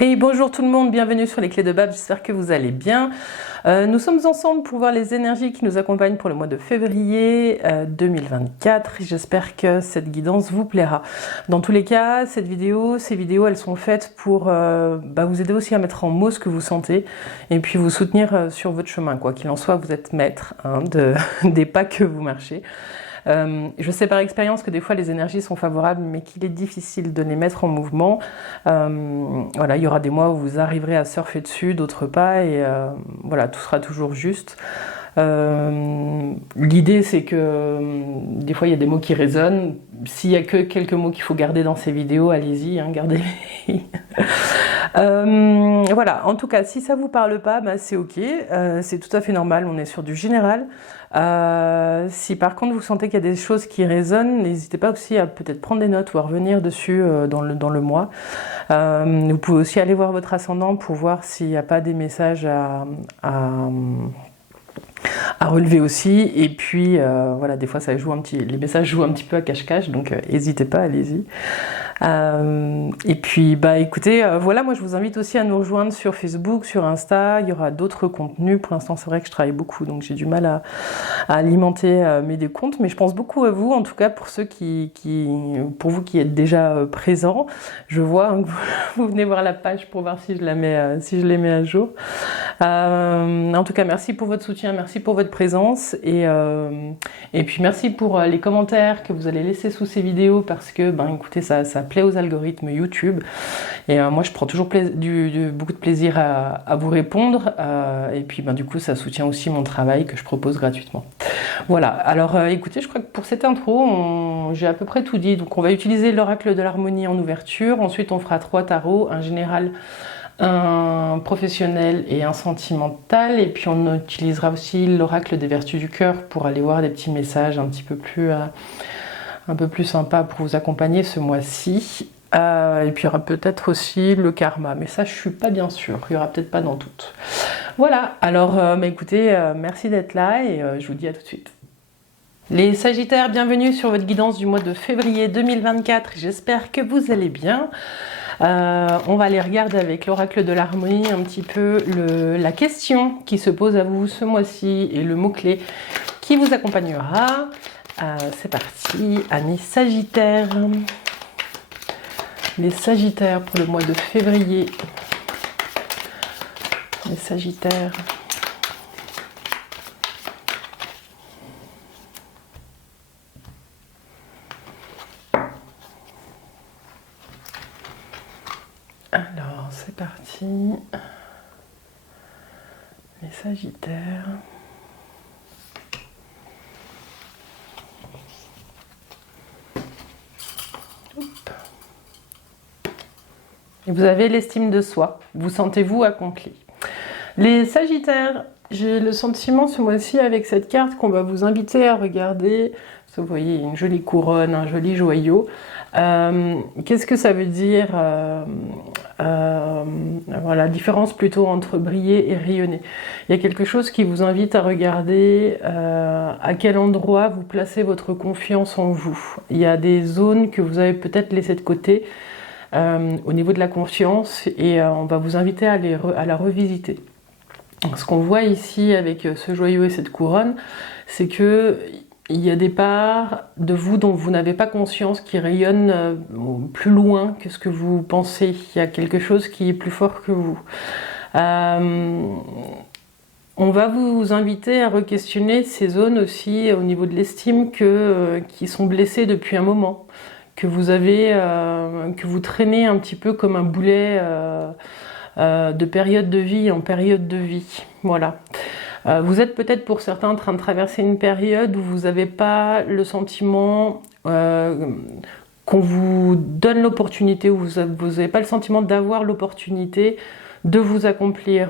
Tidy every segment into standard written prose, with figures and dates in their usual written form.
Et bonjour tout le monde, bienvenue sur les clés de Bab, j'espère que vous allez bien. Nous sommes ensemble pour voir les énergies qui nous accompagnent pour le mois de février 2024. J'espère que cette guidance vous plaira. Dans tous les cas, ces vidéos, elles sont faites pour vous aider aussi à mettre en mots ce que vous sentez et puis vous soutenir sur votre chemin. Quoi qu'il en soit, vous êtes maître des pas que vous marchez. Je sais par expérience que des fois les énergies sont favorables mais qu'il est difficile de les mettre en mouvement. Voilà, il y aura des mois où vous arriverez à surfer dessus, d'autres pas, et voilà, tout sera toujours juste. L'idée c'est que des fois il y a des mots qui résonnent. S'il y a que quelques mots qu'il faut garder dans ces vidéos, allez-y, hein, gardez-les. Voilà, en tout cas, si ça vous parle pas, c'est ok, c'est tout à fait normal, on est sur du général. Si par contre vous sentez qu'il y a des choses qui résonnent, n'hésitez pas aussi à peut-être prendre des notes ou à revenir dessus dans le mois. Vous pouvez aussi aller voir votre ascendant pour voir s'il n'y a pas des messages à relever aussi. Et puis voilà, des fois ça joue les messages jouent un petit peu à cache-cache, donc n'hésitez pas, allez-y. Et puis écoutez, voilà, moi je vous invite aussi à nous rejoindre sur Facebook, sur Insta. Il y aura d'autres contenus. Pour l'instant c'est vrai que je travaille beaucoup, donc j'ai du mal à alimenter mes deux comptes, mais je pense beaucoup à vous, en tout cas pour ceux pour vous qui êtes déjà présents. Je vois hein, que vous venez voir la page pour voir si je la mets, si je les mets à jour. En tout cas, merci pour votre soutien, merci pour votre présence, et puis merci pour les commentaires que vous allez laisser sous ces vidéos, parce que écoutez, ça plaît aux algorithmes YouTube, et moi je prends toujours beaucoup de plaisir à vous répondre, et puis du coup ça soutient aussi mon travail que je propose gratuitement. Voilà, alors écoutez, je crois que pour cette intro, j'ai à peu près tout dit. Donc on va utiliser l'oracle de l'harmonie en ouverture, ensuite on fera 3 tarots, un général, un professionnel et un sentimental, et puis on utilisera aussi l'oracle des vertus du cœur pour aller voir des petits messages un peu plus sympas pour vous accompagner ce mois-ci. Et puis il y aura peut-être aussi le karma, mais ça je suis pas bien sûre, il y aura peut-être pas dans toutes. Voilà, alors écoutez, merci d'être là, et je vous dis à tout de suite. Les Sagittaires, bienvenue sur votre guidance du mois de février 2024, j'espère que vous allez bien. On va aller regarder avec l'oracle de l'harmonie un petit peu la question qui se pose à vous ce mois-ci et le mot-clé qui vous accompagnera. C'est parti, amis Sagittaires. Les Sagittaires pour le mois de février. Les Sagittaires. Alors, c'est parti. Les Sagittaires. Hop. Et vous avez l'estime de soi. Vous sentez-vous accompli. Les Sagittaires, j'ai le sentiment ce mois-ci avec cette carte qu'on va vous inviter à regarder. Vous voyez, une jolie couronne, un joli joyau. Qu'est-ce que ça veut dire voilà, différence plutôt entre briller et rayonner. Il y a quelque chose qui vous invite à regarder à quel endroit vous placez votre confiance en vous. Il y a des zones que vous avez peut-être laissées de côté au niveau de la confiance, et on va vous inviter à la revisiter. Ce qu'on voit ici avec ce joyau et cette couronne, c'est que il y a des parts de vous dont vous n'avez pas conscience qui rayonnent plus loin que ce que vous pensez. Il y a quelque chose qui est plus fort que vous. On va vous inviter à re-questionner ces zones aussi au niveau de l'estime qui sont blessées depuis un moment, que vous traînez un petit peu comme un boulet de période de vie en période de vie. Voilà. Vous êtes peut-être pour certains en train de traverser une période où vous n'avez pas le sentiment qu'on vous donne l'opportunité, où vous n'avez pas le sentiment d'avoir l'opportunité de vous accomplir.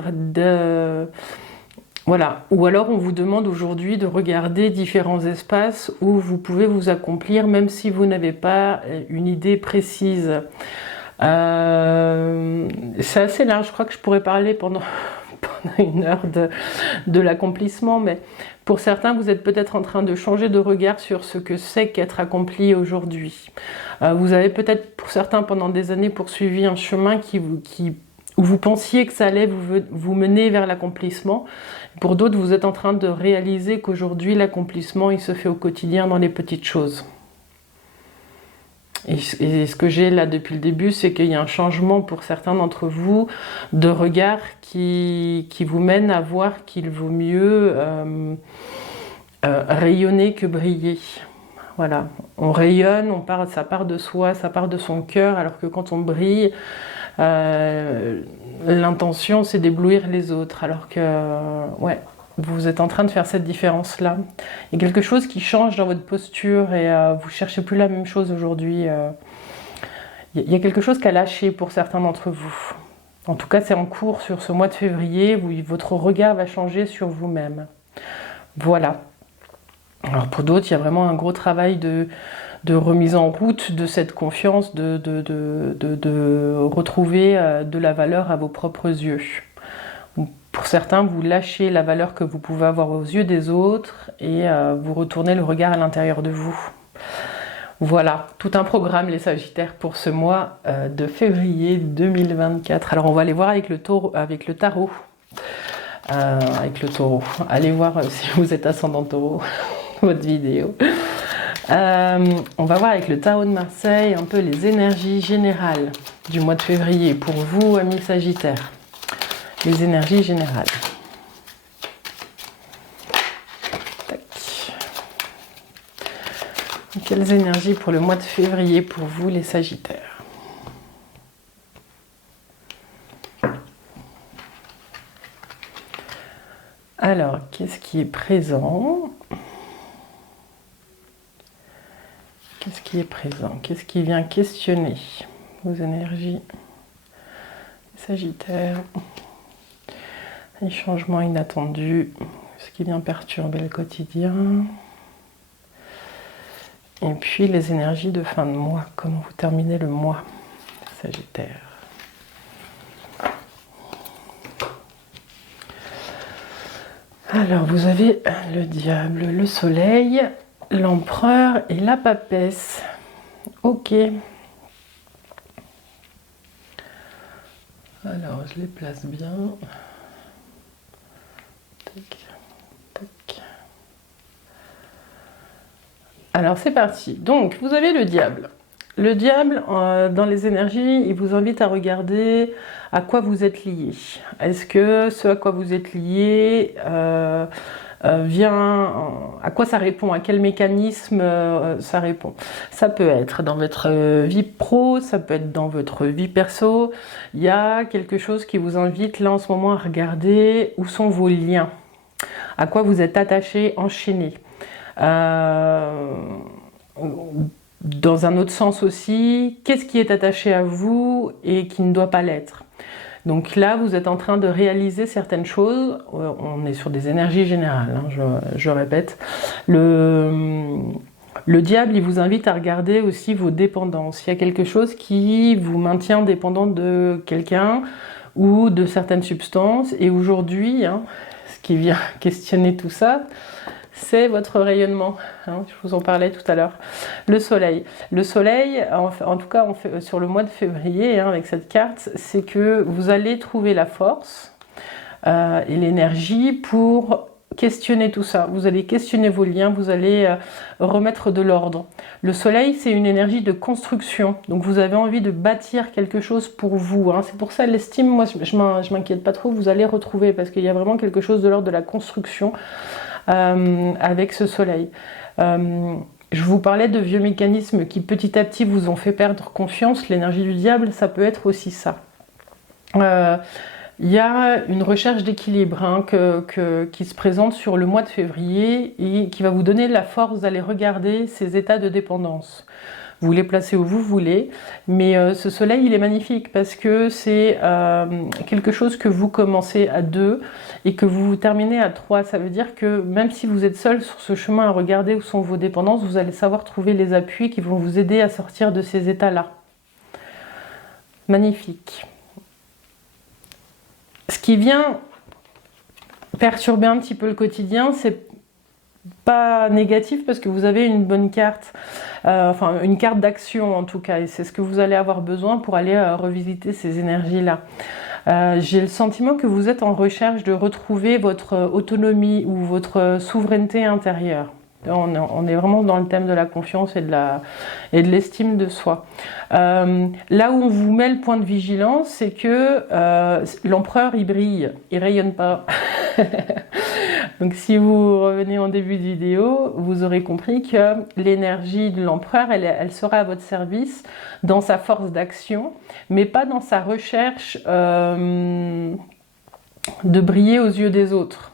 Voilà. Ou alors on vous demande aujourd'hui de regarder différents espaces où vous pouvez vous accomplir même si vous n'avez pas une idée précise. C'est assez large, je crois que je pourrais parler pendant une heure de l'accomplissement, mais pour certains, vous êtes peut-être en train de changer de regard sur ce que c'est qu'être accompli aujourd'hui. Vous avez peut-être, pour certains, pendant des années, poursuivi un chemin qui où vous pensiez que ça allait vous mener vers l'accomplissement. Pour d'autres, vous êtes en train de réaliser qu'aujourd'hui, l'accomplissement, il se fait au quotidien dans les petites choses. Et ce que j'ai là depuis le début, c'est qu'il y a un changement pour certains d'entre vous de regard qui vous mène à voir qu'il vaut mieux rayonner que briller. Voilà, on rayonne, ça part de soi, ça part de son cœur, alors que quand on brille, l'intention c'est d'éblouir les autres, alors que ouais, vous êtes en train de faire cette différence-là. Il y a quelque chose qui change dans votre posture et vous cherchez plus la même chose aujourd'hui. Il y a quelque chose qui a lâché pour certains d'entre vous. En tout cas, c'est en cours sur ce mois de février où votre regard va changer sur vous-même. Voilà. Alors pour d'autres, il y a vraiment un gros travail de remise en route de cette confiance, de retrouver de la valeur à vos propres yeux. Pour certains, vous lâchez la valeur que vous pouvez avoir aux yeux des autres et vous retournez le regard à l'intérieur de vous. Voilà, tout un programme les Sagittaires pour ce mois de février 2024. Alors on va aller voir avec le tarot. Avec le taureau. Allez voir si vous êtes ascendant taureau, votre vidéo. On va voir avec le tarot de Marseille un peu les énergies générales du mois de février pour vous, amis Sagittaires. Les énergies générales. Tac. Quelles énergies pour le mois de février pour vous, les Sagittaires? Alors, qu'est-ce qui est présent? Qu'est-ce qui est présent? Qu'est-ce qui vient questionner vos énergies, Sagittaires? Les changements inattendus, ce qui vient perturber le quotidien. Et puis les énergies de fin de mois, comment vous terminez le mois, Sagittaire. Alors vous avez le diable, le soleil, l'empereur et la papesse. Ok. Alors je les place bien. Tac, tac. Alors c'est parti. Donc vous avez le diable. Le diable, dans les énergies, il vous invite à regarder à quoi vous êtes lié. Est-ce que ce à quoi vous êtes lié vient... À quoi ça répond? À quel mécanisme ça répond? Ça peut être dans votre vie pro, ça peut être dans votre vie perso. Il y a quelque chose qui vous invite là en ce moment à regarder où sont vos liens. À quoi vous êtes attaché, enchaîné. Dans un autre sens aussi, qu'est-ce qui est attaché à vous et qui ne doit pas l'être? Donc là, vous êtes en train de réaliser certaines choses. On est sur des énergies générales, hein, je répète. Le diable, il vous invite à regarder aussi vos dépendances. Il y a quelque chose qui vous maintient dépendant de quelqu'un ou de certaines substances. Et aujourd'hui, hein, ce qui vient questionner tout ça, c'est votre rayonnement, hein, je vous en parlais tout à l'heure. Le soleil. Le soleil, en tout cas sur le mois de février, hein, avec cette carte, c'est que vous allez trouver la force et l'énergie pour questionner tout ça. Vous allez questionner vos liens, vous allez remettre de l'ordre. Le soleil, c'est une énergie de construction, donc vous avez envie de bâtir quelque chose pour vous. Hein. C'est pour ça l'estime, moi je m'inquiète pas trop, vous allez retrouver, parce qu'il y a vraiment quelque chose de l'ordre de la construction. Avec ce soleil. Je vous parlais de vieux mécanismes qui petit à petit vous ont fait perdre confiance. L'énergie du diable, ça peut être aussi ça. Il y a une recherche d'équilibre hein, qui se présente sur le mois de février et qui va vous donner la force d'aller regarder ces états de dépendance. Vous les placez où vous voulez, mais ce soleil il est magnifique parce que c'est quelque chose que vous commencez à 2 et que vous terminez à 3. Ça veut dire que même si vous êtes seul sur ce chemin à regarder où sont vos dépendances, vous allez savoir trouver les appuis qui vont vous aider à sortir de ces états-là. Magnifique. Ce qui vient perturber un petit peu le quotidien, c'est pas négatif parce que vous avez une bonne carte, enfin une carte d'action en tout cas, et c'est ce que vous allez avoir besoin pour aller revisiter ces énergies-là. J'ai le sentiment que vous êtes en recherche de retrouver votre autonomie ou votre souveraineté intérieure. On est vraiment dans le thème de la confiance et de l'estime de soi. Là où on vous met le point de vigilance, c'est que l'empereur, il brille, il rayonne pas. Donc si vous revenez en début de vidéo, vous aurez compris que l'énergie de l'empereur, elle sera à votre service dans sa force d'action, mais pas dans sa recherche de briller aux yeux des autres.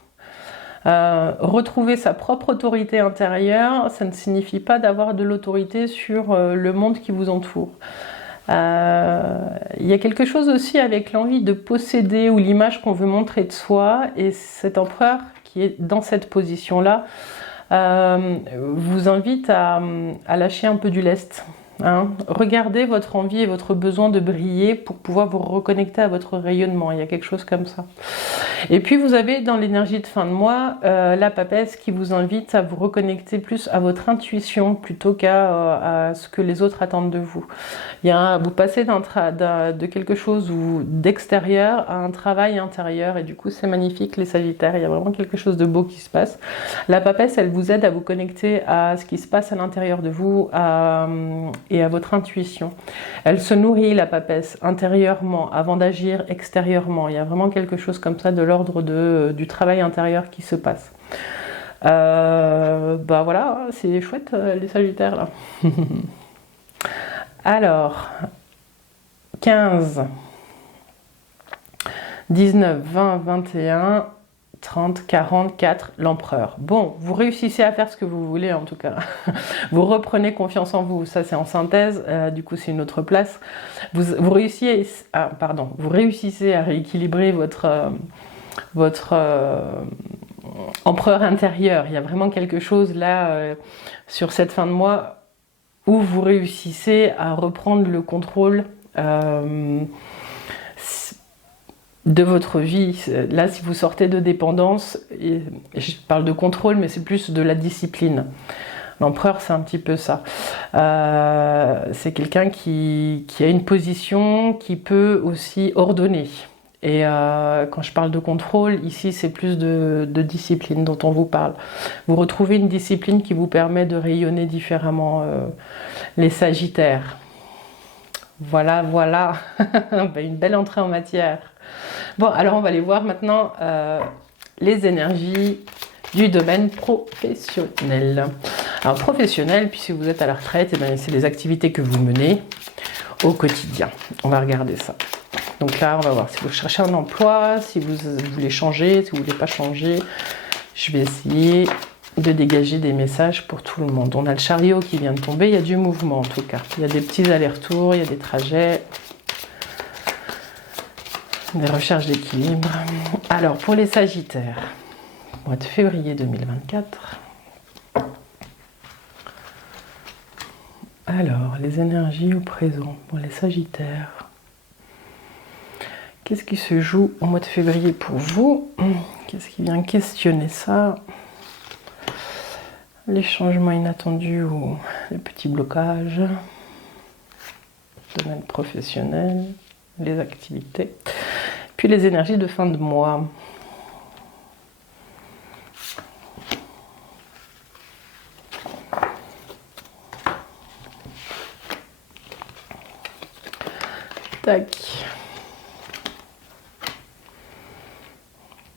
Retrouver sa propre autorité intérieure, ça ne signifie pas d'avoir de l'autorité sur le monde qui vous entoure. Il y a quelque chose aussi avec l'envie de posséder ou l'image qu'on veut montrer de soi, et cet empereur qui est dans cette position-là vous invite à lâcher un peu du lest. Hein. Regardez votre envie et votre besoin de briller pour pouvoir vous reconnecter à votre rayonnement. Il y a quelque chose comme ça. Et puis vous avez dans l'énergie de fin de mois la papesse qui vous invite à vous reconnecter plus à votre intuition plutôt qu'à ce que les autres attendent de vous. Vous passez de quelque chose d'extérieur à un travail intérieur, et du coup c'est magnifique les Sagittaires. Il y a vraiment quelque chose de beau qui se passe. La papesse, elle vous aide à vous connecter à ce qui se passe à l'intérieur de vous et à votre intuition. Elle se nourrit, la papesse, intérieurement avant d'agir extérieurement. Il y a vraiment quelque chose comme ça de l'ordre du travail intérieur qui se passe. Bah voilà, c'est chouette les Sagittaires là. Alors, 15, 19, 20, 21, 30, 44, l'empereur. Bon, vous réussissez à faire ce que vous voulez en tout cas. Vous reprenez confiance en vous, ça c'est en synthèse, du coup c'est une autre place. Vous réussissez à rééquilibrer votre empereur intérieur. Il y a vraiment quelque chose là sur cette fin de mois où vous réussissez à reprendre le contrôle de votre vie. Là, si vous sortez de dépendance, et je parle de contrôle, mais c'est plus de la discipline. L'empereur, c'est un petit peu ça. C'est quelqu'un qui a une position qui peut aussi ordonner. Et quand je parle de contrôle, ici, c'est plus de discipline dont on vous parle. Vous retrouvez une discipline qui vous permet de rayonner différemment les Sagittaires. Voilà, voilà. Une belle entrée en matière. Bon, alors on va aller voir maintenant les énergies du domaine professionnel. Alors professionnel, puisque vous êtes à la retraite, c'est les activités que vous menez au quotidien. On va regarder ça. Donc là, on va voir si vous cherchez un emploi, si vous voulez changer, si vous ne voulez pas changer. Je vais essayer de dégager des messages pour tout le monde. On a le chariot qui vient de tomber, il y a du mouvement en tout cas. Il y a des petits allers-retours, il y a des trajets, des recherches d'équilibre. Alors, pour les Sagittaires, mois de février 2024. Alors, les énergies au présent pour les Sagittaires. Qu'est-ce qui se joue au mois de février pour vous? Qu'est-ce qui vient questionner ça? Les changements inattendus ou les petits blocages? Domaine professionnel, les activités. Puis les énergies de fin de mois. Tac.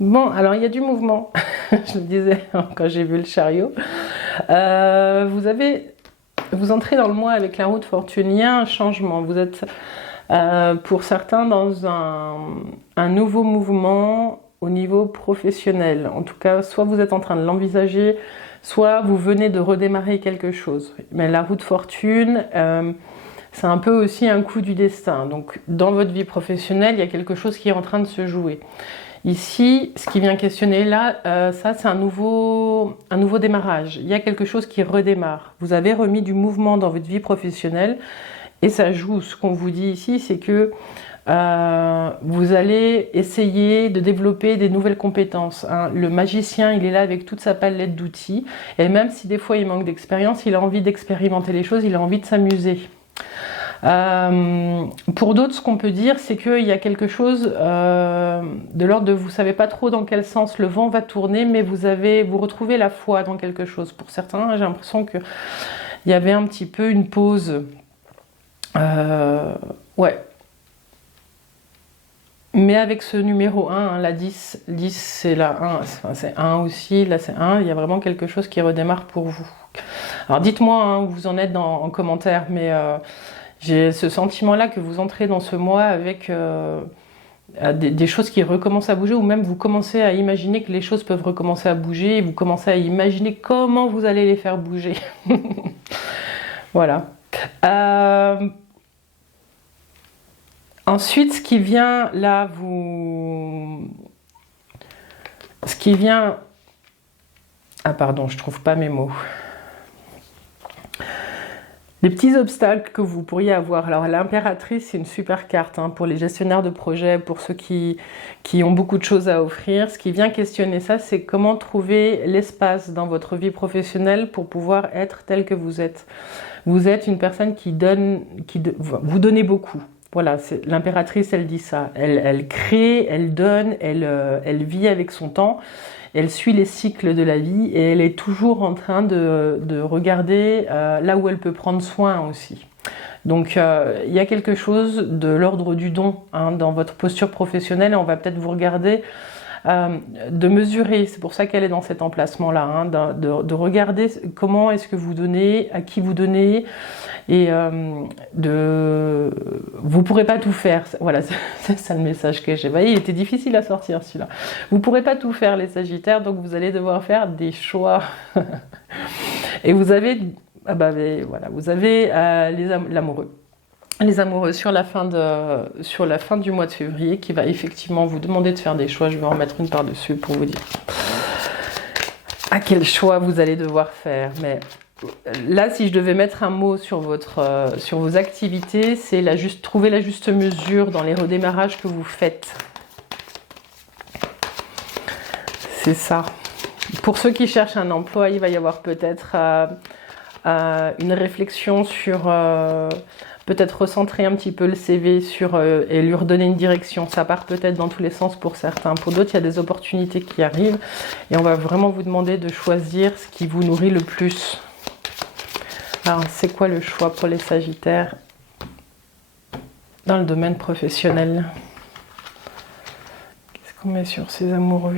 Bon, alors il y a du mouvement. Je le disais quand j'ai vu le chariot. Vous entrez dans le mois avec la roue de fortune. Il y a un changement. Vous êtes, pour certains, dans un nouveau mouvement au niveau professionnel. En tout cas, soit vous êtes en train de l'envisager, soit vous venez de redémarrer quelque chose. Mais la roue de fortune, c'est un peu aussi un coup du destin. Donc, dans votre vie professionnelle, il y a quelque chose qui est en train de se jouer. Ici, ce qui vient questionner là, ça c'est un nouveau démarrage. Il y a quelque chose qui redémarre. Vous avez remis du mouvement dans votre vie professionnelle et ça joue. Ce qu'on vous dit ici, c'est que Vous allez essayer de développer des nouvelles compétences, hein. Le magicien, il est là avec toute sa palette d'outils, et même si des fois il manque d'expérience, il a envie d'expérimenter les choses, il a envie de s'amuser. Pour d'autres, ce qu'on peut dire, c'est qu'il y a quelque chose de l'ordre de vous savez pas trop dans quel sens le vent va tourner, mais vous retrouvez la foi dans quelque chose. Pour certains, j'ai l'impression que il y avait un petit peu une pause. Ouais. Mais avec ce numéro 1, hein, la 10 c'est la 1, enfin, c'est 1 aussi, là c'est 1, il y a vraiment quelque chose qui redémarre pour vous. Alors dites-moi hein, où vous en êtes en commentaire, mais j'ai ce sentiment-là que vous entrez dans ce mois avec des choses qui recommencent à bouger, ou même vous commencez à imaginer que les choses peuvent recommencer à bouger, et vous commencez à imaginer comment vous allez les faire bouger. Voilà. Ensuite, ce qui vient là, ce qui vient... Ah pardon, je trouve pas mes mots. Les petits obstacles que vous pourriez avoir. Alors l'impératrice, c'est une super carte hein, pour les gestionnaires de projets, pour ceux qui ont beaucoup de choses à offrir. Ce qui vient questionner ça, c'est comment trouver l'espace dans votre vie professionnelle pour pouvoir être tel que vous êtes. Vous êtes une personne qui donne, vous donnez beaucoup. Voilà, l'impératrice, elle dit ça. Elle crée, elle donne, elle vit avec son temps. Elle suit les cycles de la vie et elle est toujours en train de regarder là où elle peut prendre soin aussi. Donc il y a quelque chose de l'ordre du don hein, dans votre posture professionnelle. On va peut-être vous regarder, de mesurer, c'est pour ça qu'elle est dans cet emplacement-là, hein, de regarder comment est-ce que vous donnez, à qui vous donnez, et vous pourrez pas tout faire. Voilà, c'est ça le message que j'ai. Vous voyez, il était difficile à sortir celui-là. Vous pourrez pas tout faire les Sagittaires, donc vous allez devoir faire des choix. Et vous avez, voilà, vous avez l'amoureux. Les amoureux sur la fin du mois de février qui va effectivement vous demander de faire des choix. Je vais en remettre une par-dessus pour vous dire à quel choix vous allez devoir faire. Mais là, si je devais mettre un mot sur vos activités, c'est trouver la juste mesure dans les redémarrages que vous faites. C'est ça. Pour ceux qui cherchent un emploi, il va y avoir peut-être une réflexion sur... peut-être recentrer un petit peu le CV et lui redonner une direction. Ça part peut-être dans tous les sens pour certains. Pour d'autres, il y a des opportunités qui arrivent. Et on va vraiment vous demander de choisir ce qui vous nourrit le plus. Alors, c'est quoi le choix pour les Sagittaires dans le domaine professionnel? Qu'est-ce qu'on met sur ces amoureux?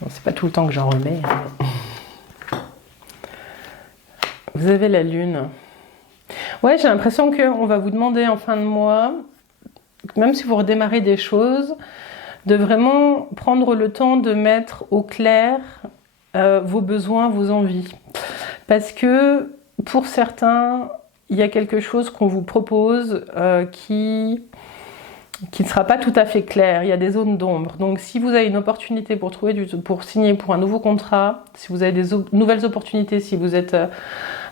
Bon, c'est pas tout le temps que j'en remets. Hein. Vous avez la lune. Ouais, j'ai l'impression qu'on va vous demander en fin de mois, même si vous redémarrez des choses, de vraiment prendre le temps de mettre au clair vos besoins, vos envies. Parce que pour certains, il y a quelque chose qu'on vous propose qui ne sera pas tout à fait clair. Il y a des zones d'ombre. Donc si vous avez une opportunité pour signer pour un nouveau contrat, si vous avez des nouvelles opportunités, si vous êtes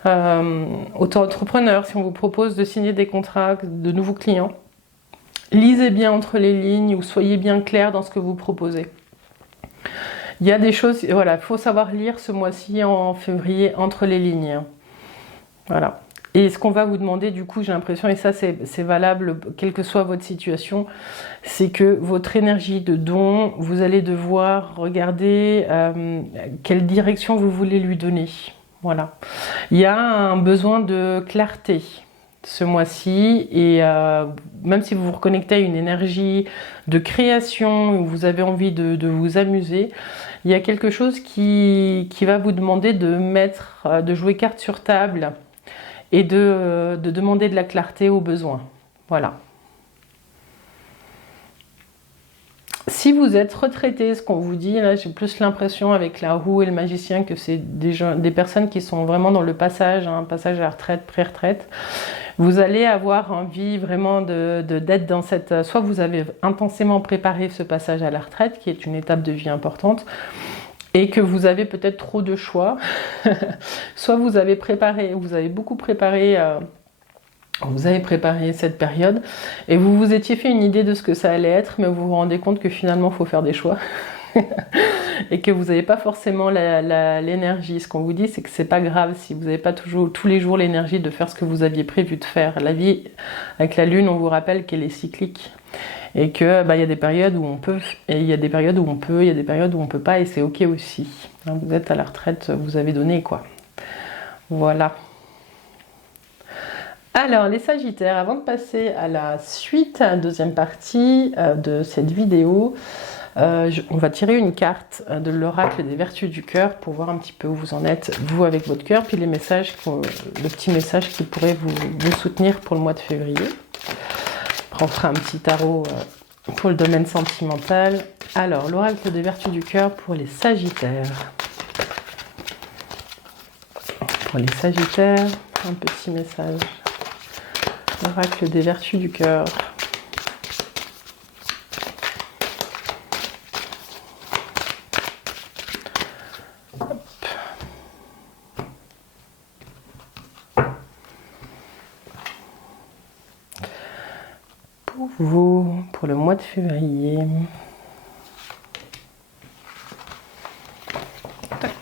auto-entrepreneur, si on vous propose de signer des contrats de nouveaux clients, lisez bien entre les lignes ou soyez bien clair dans ce que vous proposez. Il y a des choses, voilà, il faut savoir lire ce mois-ci en février entre les lignes. Voilà. Et ce qu'on va vous demander, du coup, j'ai l'impression, et ça c'est valable, quelle que soit votre situation, c'est que votre énergie de don, vous allez devoir regarder quelle direction vous voulez lui donner. Voilà. Il y a un besoin de clarté ce mois-ci, et même si vous vous reconnectez à une énergie de création, où vous avez envie de vous amuser, il y a quelque chose qui va vous demander de jouer carte sur table, et de demander de la clarté aux besoins. Voilà. Si vous êtes retraité, ce qu'on vous dit, là j'ai plus l'impression avec la roue et le magicien que c'est des personnes qui sont vraiment dans le passage, un passage à la retraite, pré-retraite. Vous allez avoir envie vraiment d'être dans cette... Soit vous avez intensément préparé ce passage à la retraite, qui est une étape de vie importante, et que vous avez peut-être trop de choix. Soit vous avez beaucoup préparé, vous avez préparé cette période et vous vous étiez fait une idée de ce que ça allait être, mais vous vous rendez compte que finalement il faut faire des choix. Et que vous n'avez pas forcément l'énergie. Ce qu'on vous dit, c'est que c'est pas grave si vous n'avez pas toujours tous les jours l'énergie de faire ce que vous aviez prévu de faire. La vie avec la lune, on vous rappelle qu'elle est cyclique et que y a des périodes où on peut et il y a des périodes où on peut, il y a des périodes où on peut pas et c'est ok aussi. Vous êtes à la retraite, vous avez donné quoi. Voilà. Alors les Sagittaires, avant de passer à la suite, à la deuxième partie de cette vidéo, on va tirer une carte de l'oracle des vertus du cœur pour voir un petit peu où vous en êtes, vous avec votre cœur, puis le petit message qui pourrait vous soutenir pour le mois de février. Après, on fera un petit tarot pour le domaine sentimental. Alors, l'oracle des vertus du cœur pour les Sagittaires. Pour les Sagittaires, un petit message. L'oracle des vertus du cœur. Vous, pour le mois de février. Tac.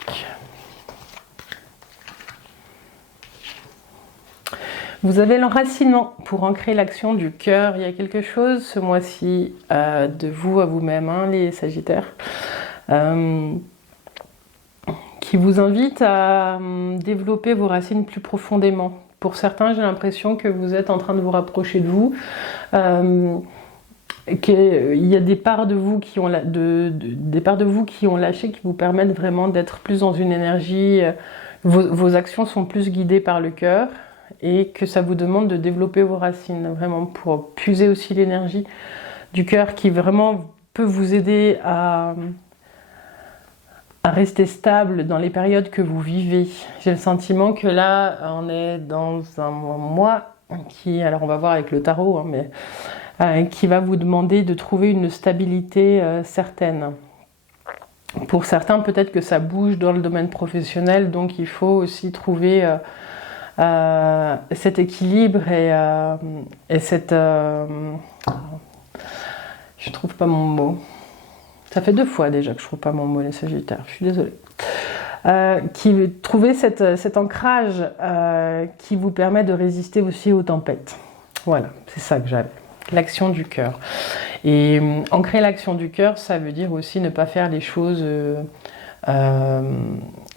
Vous avez l'enracinement pour ancrer l'action du cœur. Il y a quelque chose ce mois-ci de vous à vous-même, hein, les Sagittaires, qui vous invite à développer vos racines plus profondément. Pour certains, j'ai l'impression que vous êtes en train de vous rapprocher de vous, qu'il y a des parts de vous qui ont lâché, qui vous permettent vraiment d'être plus dans une énergie. Vos actions sont plus guidées par le cœur et que ça vous demande de développer vos racines, vraiment pour puiser aussi l'énergie du cœur qui vraiment peut vous aider à rester stable dans les périodes que vous vivez. J'ai le sentiment que là, on est dans un mois qui, alors on va voir avec le tarot, hein, mais qui va vous demander de trouver une stabilité certaine. Pour certains, peut-être que ça bouge dans le domaine professionnel, donc il faut aussi trouver cet équilibre et cette... je trouve pas mon mot. Ça fait 2 fois déjà que je trouve pas mon mot, les Sagittaires, je suis désolée. Trouver cet ancrage qui vous permet de résister aussi aux tempêtes. Voilà, c'est ça que j'avais. L'action du cœur. Et ancrer l'action du cœur, ça veut dire aussi ne pas faire les choses...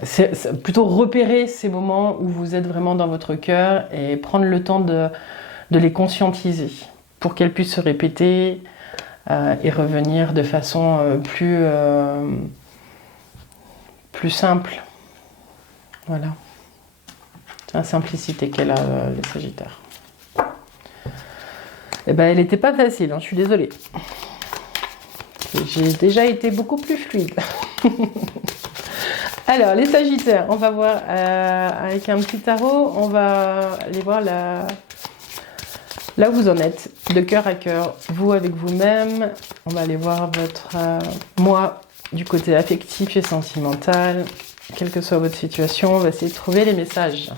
c'est plutôt repérer ces moments où vous êtes vraiment dans votre cœur et prendre le temps de les conscientiser pour qu'elles puissent se répéter et revenir de façon plus simple. Voilà. C'est la simplicité qu'elle a, les Sagittaires. Eh ben, elle n'était pas facile, hein, je suis désolée. J'ai déjà été beaucoup plus fluide. Alors, les Sagittaires, on va voir avec un petit tarot, on va aller voir là où vous en êtes, de cœur à cœur, vous avec vous-même. On va aller voir votre moi du côté affectif et sentimental. Quelle que soit votre situation, on va essayer de trouver les messages.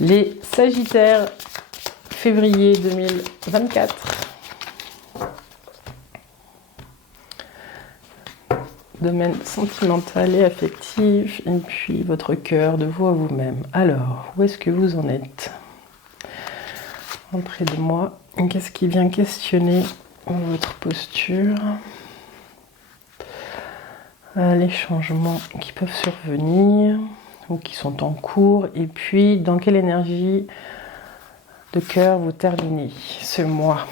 Les Sagittaires, février 2024. Domaine sentimental et affectif, et puis votre cœur de vous à vous-même. Alors, où est-ce que vous en êtes? Entrez de moi. Qu'est-ce qui vient questionner votre posture? Les changements qui peuvent survenir ou qui sont en cours, et puis dans quelle énergie de cœur vous terminez ce mois.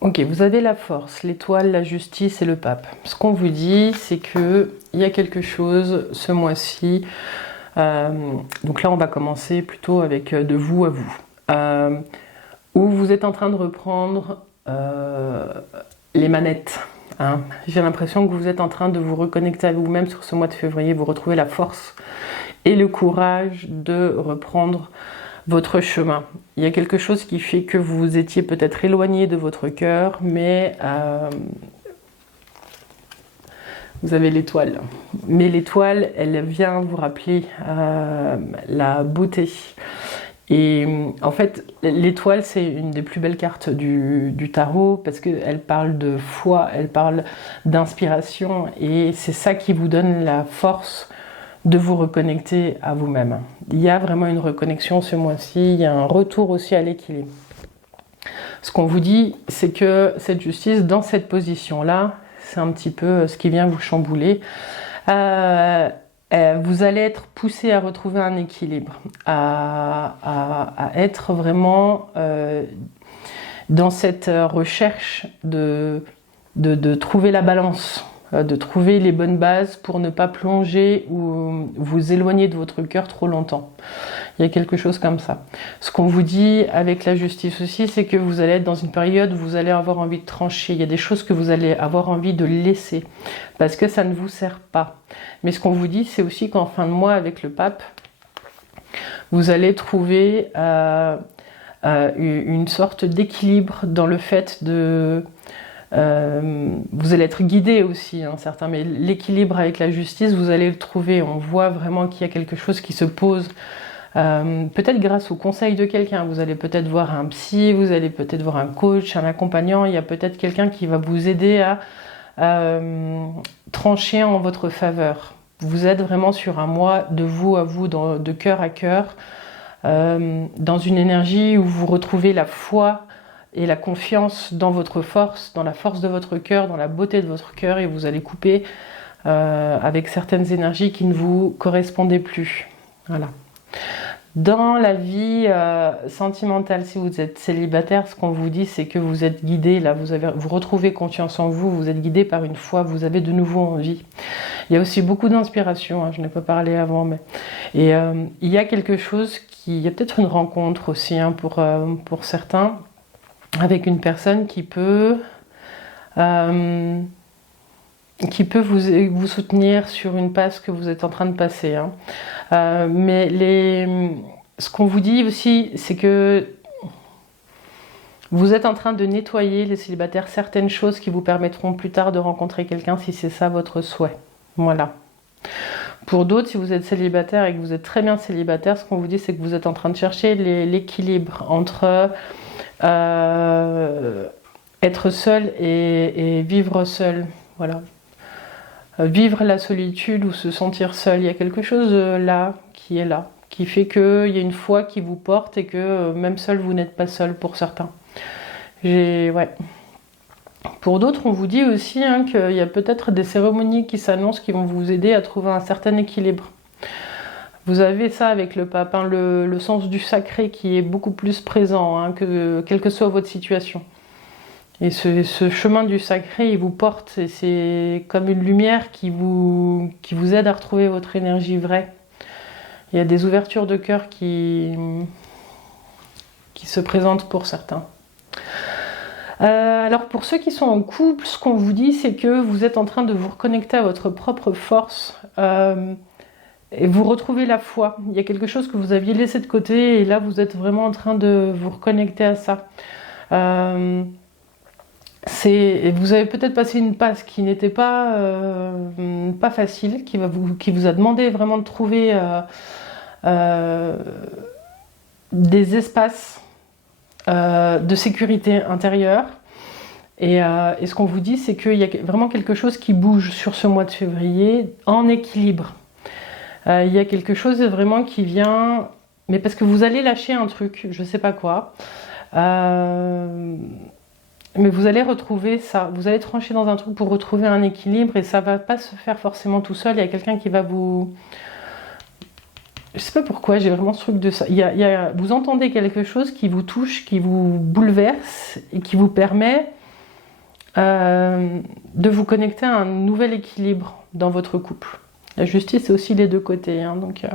Ok, vous avez la force, l'étoile, la justice et le pape. Ce qu'on vous dit, c'est qu'il y a quelque chose ce mois-ci. Donc là, on va commencer plutôt avec de vous à vous. Où vous êtes en train de reprendre les manettes. Hein. J'ai l'impression que vous êtes en train de vous reconnecter à vous-même sur ce mois de février, vous retrouvez la force et le courage de reprendre votre chemin. Il y a quelque chose qui fait que vous étiez peut-être éloigné de votre cœur, mais vous avez l'étoile. Mais l'étoile, elle vient vous rappeler la beauté. Et en fait, l'étoile, c'est une des plus belles cartes du tarot parce qu'elle parle de foi, elle parle d'inspiration et c'est ça qui vous donne la force de vous reconnecter à vous-même. Il y a vraiment une reconnexion ce mois-ci, il y a un retour aussi à l'équilibre. Ce qu'on vous dit, c'est que cette justice, dans cette position-là, c'est un petit peu ce qui vient vous chambouler. Vous allez être poussé à retrouver un équilibre, à être vraiment dans cette recherche de trouver la balance, de trouver les bonnes bases pour ne pas plonger ou vous éloigner de votre cœur trop longtemps. Il y a quelque chose comme ça. Ce qu'on vous dit avec la justice aussi, c'est que vous allez être dans une période où vous allez avoir envie de trancher. Il y a des choses que vous allez avoir envie de laisser parce que ça ne vous sert pas. Mais ce qu'on vous dit, c'est aussi qu'en fin de mois, avec le pape, vous allez trouver une sorte d'équilibre dans le fait de... vous allez être guidé aussi, hein, certains, mais l'équilibre avec la justice, vous allez le trouver. On voit vraiment qu'il y a quelque chose qui se pose. Peut-être grâce au conseil de quelqu'un, vous allez peut-être voir un psy, vous allez peut-être voir un coach, un accompagnant, il y a peut-être quelqu'un qui va vous aider à trancher en votre faveur. Vous êtes vraiment sur un mois de vous à vous, de cœur à cœur, dans une énergie où vous retrouvez la foi et la confiance dans votre force, dans la force de votre cœur, dans la beauté de votre cœur, et vous allez couper avec certaines énergies qui ne vous correspondaient plus. Voilà. Dans la vie sentimentale, si vous êtes célibataire, ce qu'on vous dit, c'est que vous êtes guidé, là, vous retrouvez confiance en vous, vous êtes guidé par une foi, vous avez de nouveau envie. Il y a aussi beaucoup d'inspiration, hein, je n'ai pas parlé avant, mais... Et il y a quelque chose il y a peut-être une rencontre aussi, hein, pour certains, avec une personne qui peut vous soutenir sur une passe que vous êtes en train de passer. Hein. Mais ce qu'on vous dit aussi, c'est que vous êtes en train de nettoyer, les célibataires, certaines choses qui vous permettront plus tard de rencontrer quelqu'un si c'est ça votre souhait. Voilà. Pour d'autres, si vous êtes célibataire et que vous êtes très bien célibataire, ce qu'on vous dit, c'est que vous êtes en train de chercher l'équilibre entre être seul et vivre seul. Voilà. Vivre la solitude ou se sentir seul, il y a quelque chose là, qui fait qu'il y a une foi qui vous porte et que même seul, vous n'êtes pas seul pour certains. Ouais. Pour d'autres, on vous dit aussi, hein, qu'il y a peut-être des cérémonies qui s'annoncent qui vont vous aider à trouver un certain équilibre. Vous avez ça avec le pape, hein, le sens du sacré qui est beaucoup plus présent, hein, quelle que soit votre situation. Et ce chemin du sacré, il vous porte, et c'est comme une lumière qui vous aide à retrouver votre énergie vraie. Il y a des ouvertures de cœur qui se présentent pour certains. Alors pour ceux qui sont en couple, ce qu'on vous dit, c'est que vous êtes en train de vous reconnecter à votre propre force et vous retrouvez la foi. Il y a quelque chose que vous aviez laissé de côté et là vous êtes vraiment en train de vous reconnecter à ça. Vous avez peut-être passé une passe qui n'était pas facile, qui vous a demandé vraiment de trouver des espaces de sécurité intérieure. Et ce qu'on vous dit, c'est qu'il y a vraiment quelque chose qui bouge sur ce mois de février en équilibre. Il y a quelque chose vraiment qui vient, mais parce que vous allez lâcher un truc, je ne sais pas quoi. Mais vous allez retrouver ça, vous allez trancher dans un truc pour retrouver un équilibre et ça ne va pas se faire forcément tout seul. Il y a quelqu'un qui va vous... Je ne sais pas pourquoi, j'ai vraiment ce truc de ça. Vous entendez quelque chose qui vous touche, qui vous bouleverse et qui vous permet de vous connecter à un nouvel équilibre dans votre couple. La justice, c'est aussi les deux côtés. Hein, donc,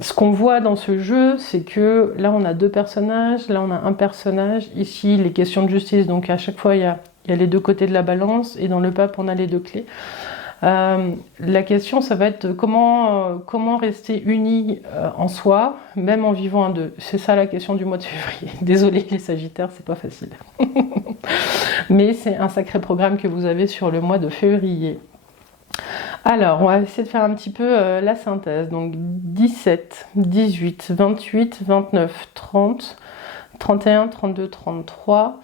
ce qu'on voit dans ce jeu, c'est que là, on a deux personnages, là, on a un personnage. Ici, les questions de justice, donc à chaque fois, il y a les deux côtés de la balance. Et dans le pape, on a les deux clés. La question, ça va être comment rester unis en soi, même en vivant à deux. C'est ça la question du mois de février. Désolée les Sagittaires, c'est pas facile. Mais c'est un sacré programme que vous avez sur le mois de février. Alors, on va essayer de faire un petit peu la synthèse. Donc 17, 18, 28, 29, 30, 31, 32, 33...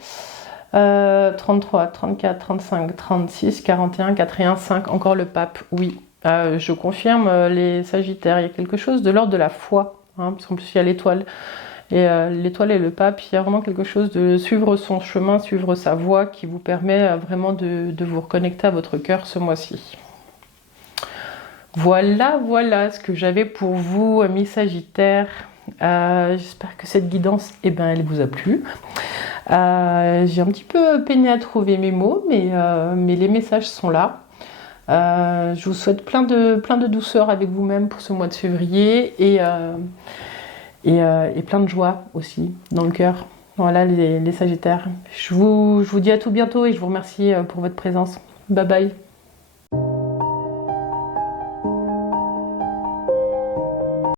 33, 34, 35, 36, 41, 81, 5, encore le pape, oui. Je confirme les Sagittaires, il y a quelque chose de l'ordre de la foi, hein, parce qu'en plus il y a l'étoile. Et l'étoile et le pape, il y a vraiment quelque chose de suivre son chemin, suivre sa voie qui vous permet vraiment de vous reconnecter à votre cœur ce mois-ci. Voilà ce que j'avais pour vous, amis Sagittaires. J'espère que cette guidance, elle vous a plu. J'ai un petit peu peiné à trouver mes mots, mais les messages sont là. Je vous souhaite plein de douceur avec vous-même pour ce mois de février et plein de joie aussi dans le cœur. Voilà les Sagittaires. Je vous dis à tout bientôt et je vous remercie pour votre présence. Bye bye.